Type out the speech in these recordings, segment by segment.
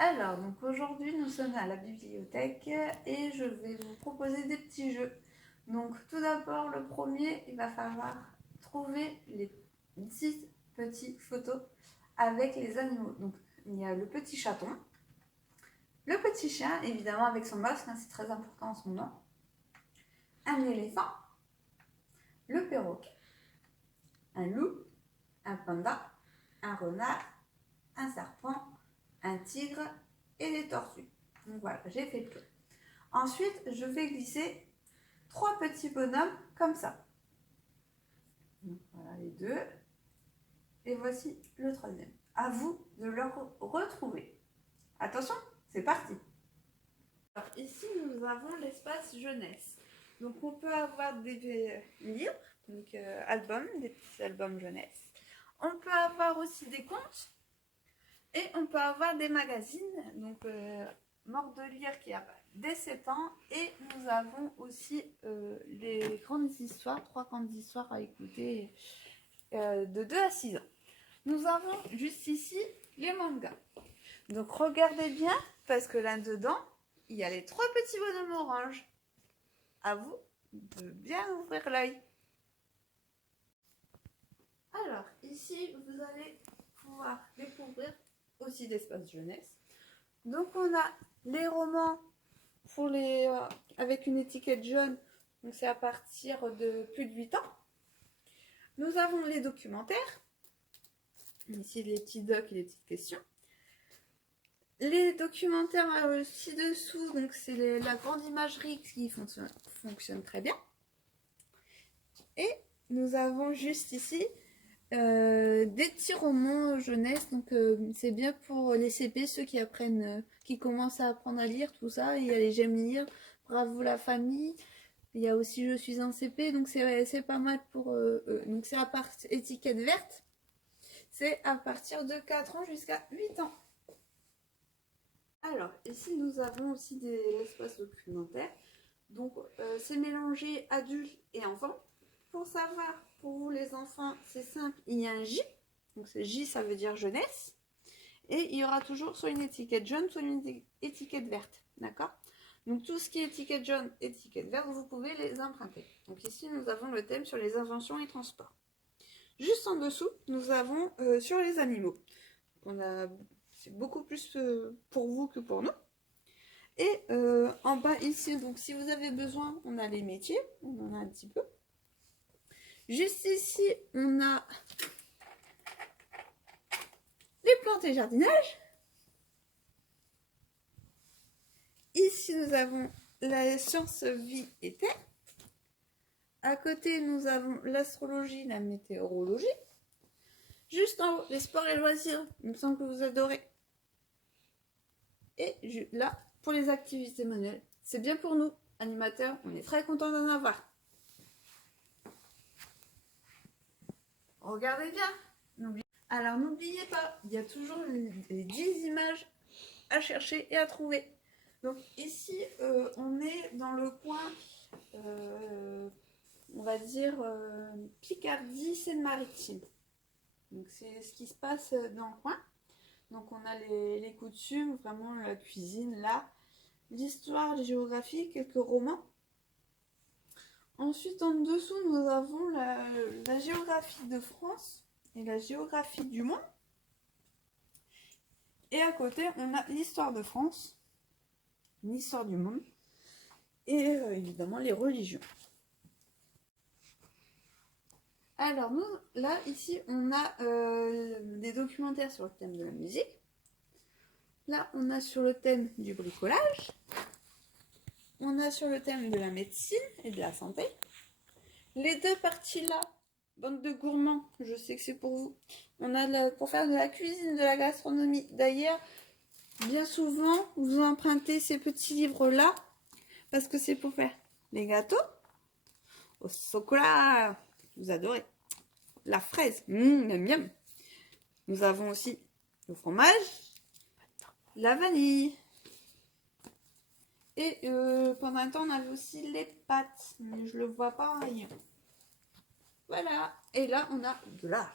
Alors, donc aujourd'hui, nous sommes à la bibliothèque et je vais vous proposer des petits jeux. Donc, tout d'abord, le premier, il va falloir trouver les 10 petites photos avec les animaux. Donc, il y a le petit chaton, le petit chien, évidemment avec son masque, hein, c'est très important en ce moment, un éléphant, le perroquet, un loup, un panda, un renard, un serpent, un tigre et des tortues. Donc voilà, j'ai fait le tour. Ensuite, je vais glisser 3 petits bonhommes comme ça. Donc voilà les deux. Et voici le troisième. À vous de le retrouver. Attention, c'est parti. Alors, ici, nous avons l'espace jeunesse. Donc, on peut avoir des livres, donc albums, des petits albums jeunesse. On peut avoir aussi des contes et on peut avoir des magazines, donc Mort de lire qui a dès 7 ans. Et nous avons aussi les grandes histoires, 3 grandes histoires à écouter de 2 à 6 ans. Nous avons juste ici les mangas. Donc regardez bien parce que là-dedans, il y a les 3 petits bonhommes oranges. À vous de bien ouvrir l'œil. Alors ici, vous allez pouvoir découvrir aussi l'espace jeunesse. Donc on a les romans pour avec une étiquette jaune, donc c'est à partir de plus de 8 ans. Nous avons les documentaires, ici les petits docs et les petites questions. Les documentaires ci-dessous, donc c'est la grande imagerie qui fonctionne très bien. Et nous avons juste ici des petits romans jeunesse, donc c'est bien pour les CP, ceux qui apprennent, qui commencent à apprendre à lire, tout ça. Il y a les J'aime lire, Bravo la famille. Il y a aussi Je suis un CP, donc c'est pas mal pour eux. Donc c'est à part étiquette verte, c'est à partir de 4 ans jusqu'à 8 ans. Alors, ici nous avons aussi l'espace documentaire. Donc c'est mélangé adultes et enfants. Pour savoir, pour vous les enfants, c'est simple, il y a un J. Donc c'est J, ça veut dire jeunesse. Et il y aura toujours soit une étiquette jaune, soit une étiquette verte. D'accord? Donc tout ce qui est étiquette jaune, étiquette verte, vous pouvez les emprunter. Donc ici, nous avons le thème sur les inventions et transports. Juste en dessous, nous avons sur les animaux. C'est beaucoup plus pour vous que pour nous. Et en bas ici, donc si vous avez besoin, on a les métiers, on en a un petit peu. Juste ici, on a les plantes et jardinage. Ici, nous avons la science vie et terre. À côté, nous avons l'astrologie, la météorologie. Juste en haut, les sports et loisirs, il me semble que vous adorez. Et là, pour les activités manuelles, c'est bien pour nous, animateurs, on est très contents d'en avoir. Regardez bien. Alors n'oubliez pas, il y a toujours les 10 images à chercher et à trouver. Donc ici, on est dans le coin, on va dire, Picardie, Seine-Maritime. Donc c'est ce qui se passe dans le coin. Donc on a les coutumes, vraiment la cuisine, l'art, l'histoire, la géographie, quelques romans. Ensuite, en dessous, nous avons la géographie de France et la géographie du monde. Et à côté, on a l'histoire de France, l'histoire du monde et évidemment les religions. Alors, nous, là, ici, on a des documentaires sur le thème de la musique. Là, on a sur le thème du bricolage. On a sur le thème de la médecine et de la santé. Les deux parties-là, bande de gourmands, je sais que c'est pour vous. On a pour faire de la cuisine, de la gastronomie. D'ailleurs, bien souvent, vous empruntez ces petits livres-là parce que c'est pour faire les gâteaux au chocolat. Vous adorez. La fraise, miam miam. Nous avons aussi le fromage, la vanille. Et pendant un temps, on avait aussi les pâtes, mais je le vois pas ailleurs. Voilà. Et là, on a de l'art.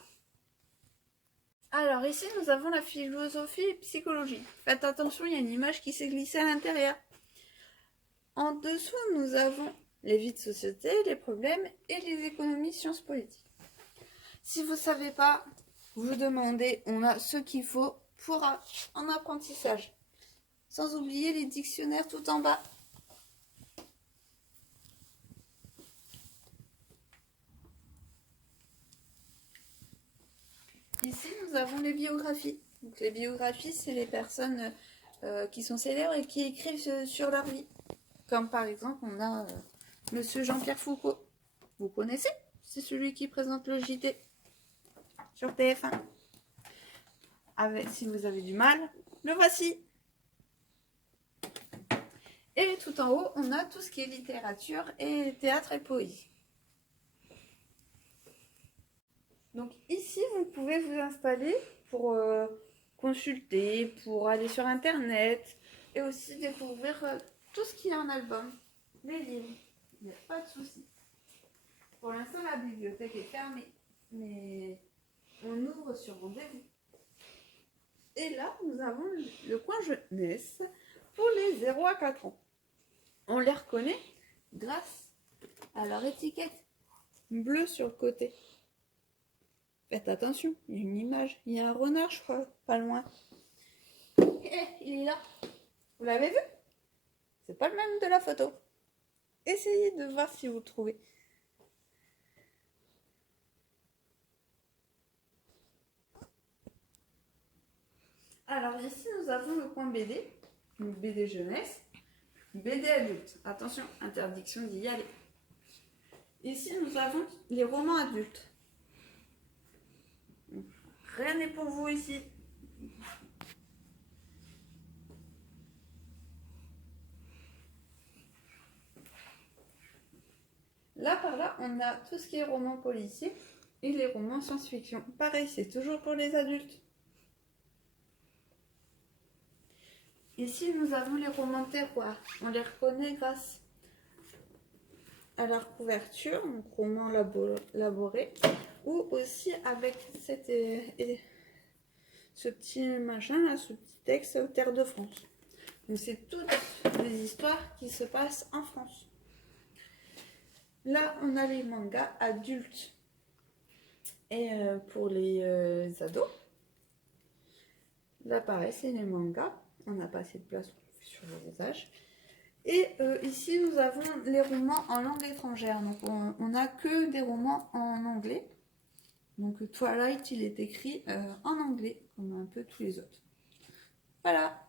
Alors ici, nous avons la philosophie et psychologie. Faites attention, il y a une image qui s'est glissée à l'intérieur. En dessous, nous avons les vies de société, les problèmes et les économies, sciences politiques. Si vous ne savez pas, vous demandez, on a ce qu'il faut pour un apprentissage. Sans oublier les dictionnaires tout en bas. Ici, nous avons les biographies. Donc, les biographies, c'est les personnes qui sont célèbres et qui écrivent sur leur vie. Comme par exemple, on a Monsieur Jean-Pierre Foucault. Vous connaissez? C'est celui qui présente le JT sur TF1. Si vous avez du mal, le voici. Et tout en haut, on a tout ce qui est littérature et théâtre et poésie. Donc ici, vous pouvez vous installer pour consulter, pour aller sur Internet et aussi découvrir tout ce qu'il y a en album, les livres. Il n'y a pas de souci. Pour l'instant, la bibliothèque est fermée, mais on ouvre sur rendez-vous. Et là, nous avons le coin jeunesse pour les 0 à 4 ans. On les reconnaît grâce à leur étiquette bleue sur le côté. Faites attention, il y a une image, il y a un renard, je crois, pas loin. Il est là. Vous l'avez vu? C'est pas le même de la photo. Essayez de voir si vous le trouvez. Alors ici, nous avons le coin BD, donc BD jeunesse, BD adulte. Attention, interdiction d'y aller. Ici, nous avons les romans adultes. Rien n'est pour vous ici. Là, par là, on a tout ce qui est romans policiers et les romans science-fiction. Pareil, c'est toujours pour les adultes. Ici, nous avons les romans terroirs. On les reconnaît grâce à leur couverture, donc romans laborés, ou aussi avec ce petit machin là, ce petit texte Terre de France. Donc c'est toutes des histoires qui se passent en France. Là, on a les mangas adultes et pour les ados. Là, pareil, c'est les mangas. On n'a pas assez de place sur le visage. Et ici, nous avons les romans en langue étrangère. Donc, on n'a que des romans en anglais. Donc, Twilight, il est écrit en anglais, comme un peu tous les autres. Voilà.